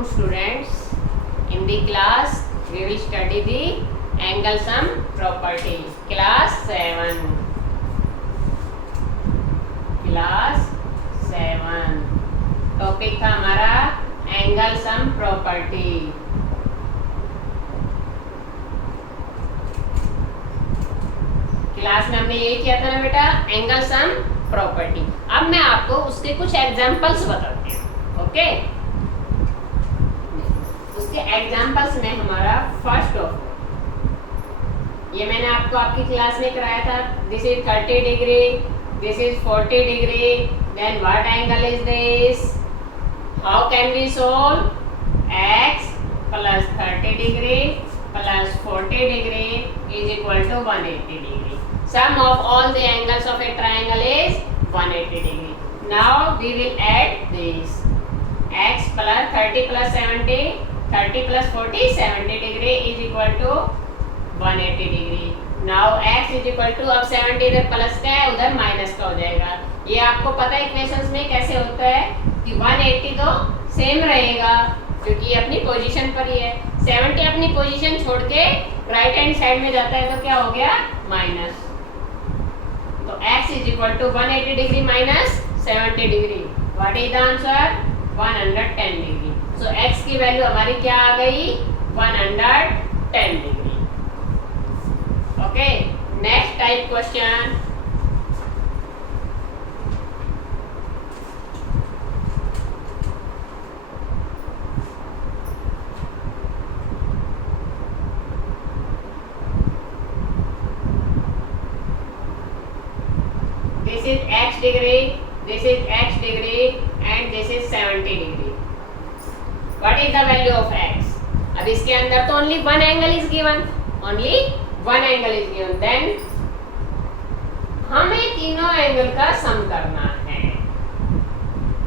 afternoon, students. In the class, we will study the angle sum property. Class 7. Topic था हमारा angle sum property. Class में हमने ये किया था ना बेटा, एंगल सम प्रॉपर्टी. अब मैं आपको उसके कुछ एग्जांपल्स बताती हूँ. ओके, उसके एग्जांपल्स में हमारा फर्स्ट ऑफ ये मैंने आपको आपकी क्लास में कराया था. This is 30 degree, this is 40 degree. Then what angle is this? How can we solve? x plus 30 degree plus 40 degree is equal to 180 degree. Sum of all the angles of a triangle is 180 degree. Now we will add this. X plus 30 plus 70, 30 plus 40, 70 degree is equal to 180 degree. Now x is equal to, अब 70 इधर plus का है, उधर minus का हो जाएगा. ये आपको पता है इक्वेशंस में कैसे होता है कि 180 तो सेम रहेगा क्योंकि ये अपनी पोजीशन पर ही है. 70 अपनी पोजीशन छोड़ के राइट हैंड साइड में जाता है तो क्या हो गया? माइनस. तो x is equal to 180 degree minus 70 degree. What is the answer? 110 degree. So x की वैल्यू हमारी क्या आ गई? 110 degree. Okay. Next type question. This is x degree, this is x degree and this is 70 degree. What is the value of x? अब इसके अंदर तो only one angle is given, only one angle is given. Then हमें तीनों angle का सम करना है.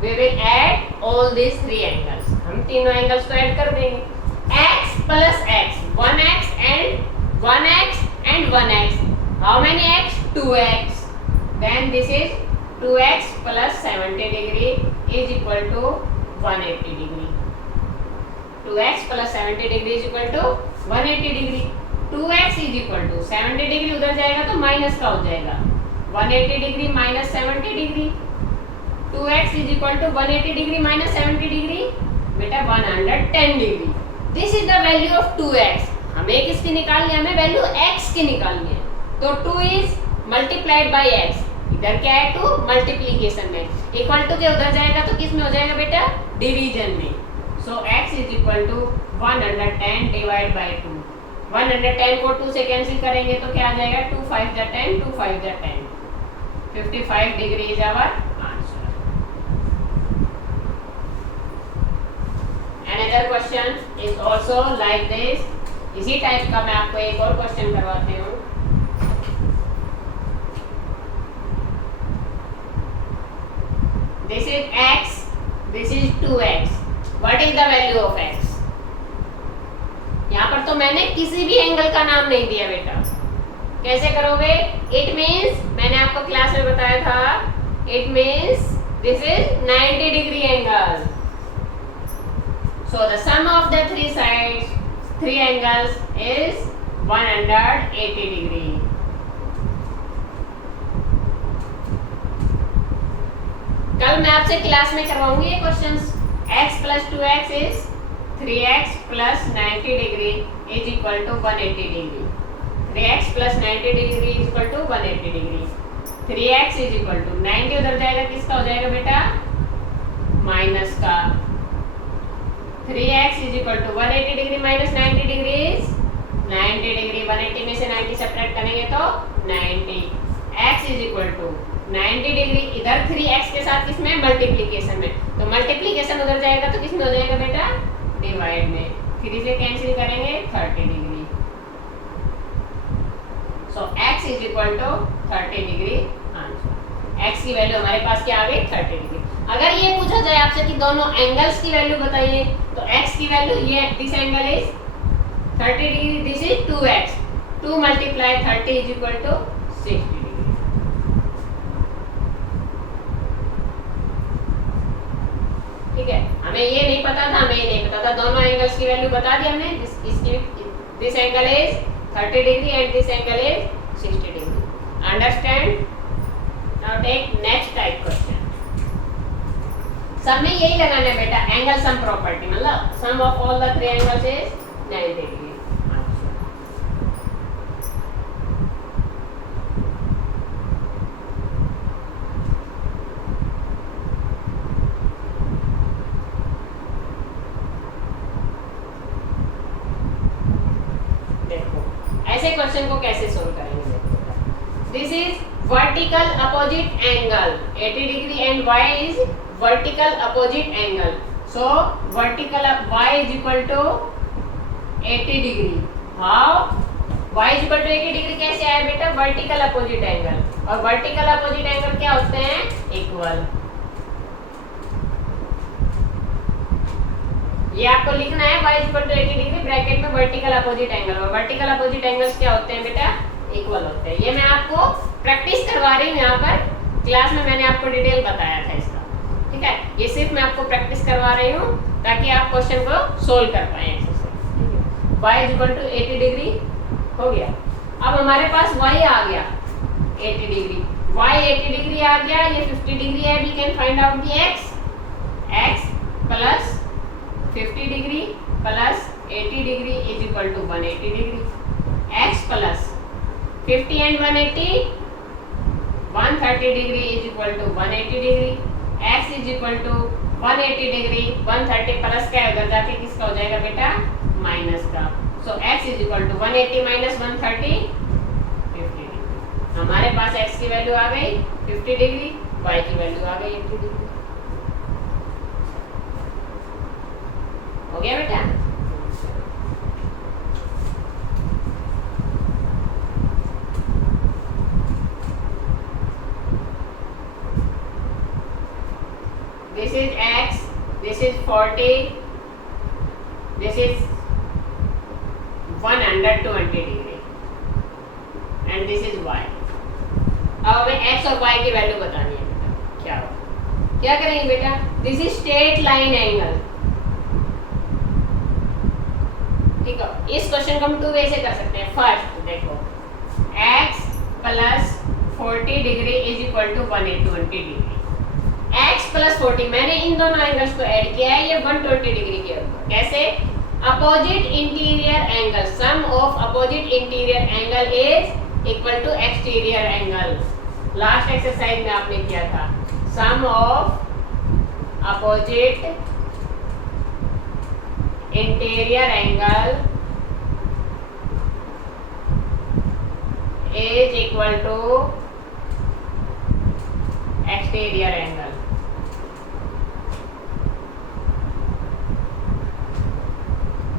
We will add all these three angles. हम तीनों एंगल्स को ऐड कर देंगे. x plus x, 1x and 1x and 1x. How many x? 2x. Then this is 2x plus 70 degree is equal to 180 degree. 2x plus 70 degree is equal to 180 degree. 2x is equal to 70 degree उधर जाएगा तो minus का हो जाएगा. 180 degree minus 70 degree. 2x is equal to 180 degree minus 70 degree. बेटा 110 degree. This is the value of 2x. हमें किसकी निकालनी है? हमें वैल्यू x की निकालनी है. तो 2 is multiplied by x. इधर क्या है? 2 मल्टीप्लीकेशन में. इक्वल टू के उधर जाएगा तो किस में हो जाएगा बेटा? डिवीजन में. So x is equal to 110 divide by 2. 110 को 2 से कैंसिल करेंगे तो क्या आ जाएगा? 2 5 जा 10, 2 5 जा 10. 55 degree is our answer. Another question is also like this. इसी टाइप का मैं आपको एक और क्वेश्चन करवाती हूँ. This is x, this is 2x. What is the value of x? यहाँ पर तो मैंने किसी भी एंगल का नाम नहीं दिया बेटा. कैसे करोगे? It means मैंने आपको क्लास में बताया था. It means this is 90 degree angle. So the sum of the three sides, three angles is 180 degree. कल मैं आपसे क्लास में करवाऊंगी ये questions. x plus 2x is 3x plus 90 degree is equal to 180 degree. 3x plus 90 degree is equal to 180 degree. 3x is equal to 90 उधर जाएगा किसका हो जाएगा बेटा? माइनस का. 3x is equal to 180 degree minus 90 degree is 90 degree. 180 में से 90 subtract करेंगे तो 90. x is equal to 90 degree इधर 3x के साथ किसमें? मल्टीप्लिकेशन में. तो मल्टीप्लिकेशन उधर जाएगा तो किसमें हो जाएगा बेटा? डिवाइड में. 3 से कैंसिल करेंगे 30 degree. So x is equal to 30 degree answer. x की वैल्यू हमारे पास क्या आ गई? 30 डिग्री. अगर ये पूछा जाए आपसे कि दोनों एंगल्स की वैल्यू बताइए तो x की वैल्यू ये this angle is 30 degree, this is 2x. 2 multiply 30 is equal to 60. ठीक है, हमें ये नहीं पता था, हमें ये नहीं पता था, दोनों एंगल्स की वैल्यू बता दी हमने। This angle is 30 degree and this angle is 60 degree. Understand? Now take next type question. सब में यही लगाना है बेटा, एंगल सम प्रॉपर्टी, मतलब sum of all the three angles is 90 degree. ऐसे क्वेश्चन को कैसे सोल्व करेंगे? This is vertical opposite angle 80 degree and y is vertical opposite angle. So vertical y is equal to 80 degree. How? y is equal to 80 degree कैसे आया बेटा? Vertical opposite angle, और vertical opposite angle क्या होते हैं? Equal. ये आपको लिखना है y equal to 80 degree bracket में वर्टिकल अपोजिट एंगल, और वर्टिकल अपोजिट एंगल्स क्या होते हैं बेटा? इक्वल होते हैं। ये मैं आपको प्रैक्टिस करवा रही हूँ, यहाँ पर क्लास में मैंने आपको डिटेल बताया था इसका, ठीक है? ये सिर्फ मैं आपको प्रैक्टिस करवा रही हूँ ताकि आप क्वेश्चन को सोल्व कर पाए exercise. y equal to 80 degree हो गया। अब हमारे पास y आ गया 80 डिग्री, y 80 डिग्री आ गया, ये 50 डिग्री है। We can find out the x plus 50 degree plus 80 degree is equal to 180 degree. x plus 50 and 180 130 degree is equal to 180 degree. x is equal to 180 degree 130 plus का उधर जाके किसका हो जाएगा बेटा? माइनस का। So x is equal to 180 minus 130 50 degree. हमारे पास x की वैल्यू आ गई 50 डिग्री, y की वैल्यू आ गई 80 डिग्री। हो गया बेटा? This is x, this is 40, this is 120 degree and this is y। अब हमें x और y की वैल्यू बतानी है बेटा। क्या करेंगे बेटा? This is straight line angle, ठीक है? इस क्वेश्चन को हम टू वे से कर सकते हैं। फर्स्ट देखो, x plus 40 degree is equal to 120 degree. x plus 40, मैंने इन दोनों एंगल्स को ऐड किया है, ये 120 डिग्री के ऊपर। कैसे? Opposite interior angle, sum of opposite interior angle is equal to exterior angle. Last exercise में आपने किया था, sum of opposite interior angle is equal to exterior angle।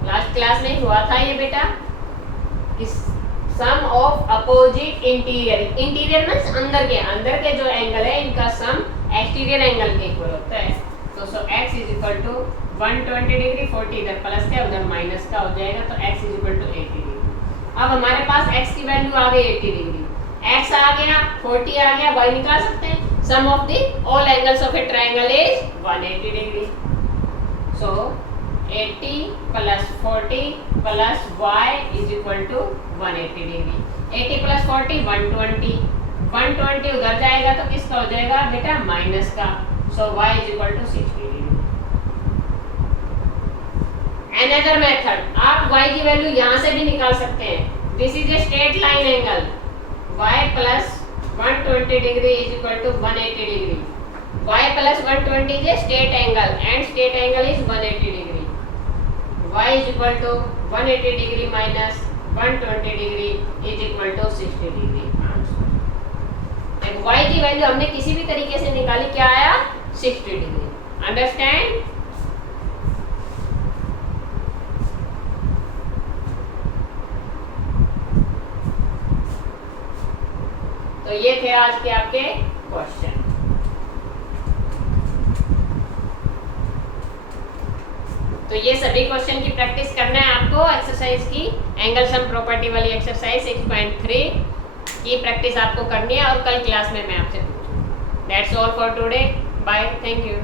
Last class में हुआ था ये बेटा कि sum of opposite interior, interior means अंदर के जो एंगल है इनका सम एक्सटीरियर एंगल के इक्वल होता है। तो so x is equal to 120 degree, 40 इधर प्लस का उधर माइनस का हो जाएगा, तो x is equal to 80 degree. अब हमारे पास x की वैल्यू आ गई 80 डिग्री, x आ गया 40 आ गया, y निकाल सकते हैं। Sum of the all angles of a triangle is 180 degree. So 80 plus 40 plus y is equal to 180 degree. 80 plus 40 120, 120 उधर जाएगा तो किसका हो जाएगा बेटा? माइनस का। So y is equal to 60 degree. Another method, आप y की वैल्यू यहाँ से भी निकाल सकते हैं। This is a straight line angle, y plus 120 degree is equal to 180 degree. y plus 120 is a straight angle and straight angle is 180 degree. y is equal to 180 degree minus 120 degree is equal to 60 degree. y की value हमने किसी भी तरीके से निकाली, क्या आया? 60 degree. Understand? तो ये थे आज के आपके क्वेश्चन। तो ये सभी क्वेश्चन की प्रैक्टिस करना है आपको। एक्सरसाइज की एंगल सम प्रॉपर्टी वाली एक्सरसाइज 6.3 की प्रैक्टिस आपको करनी है और कल क्लास में मैं आपसे पूछूंगा। That's all for today. Bye, thank you.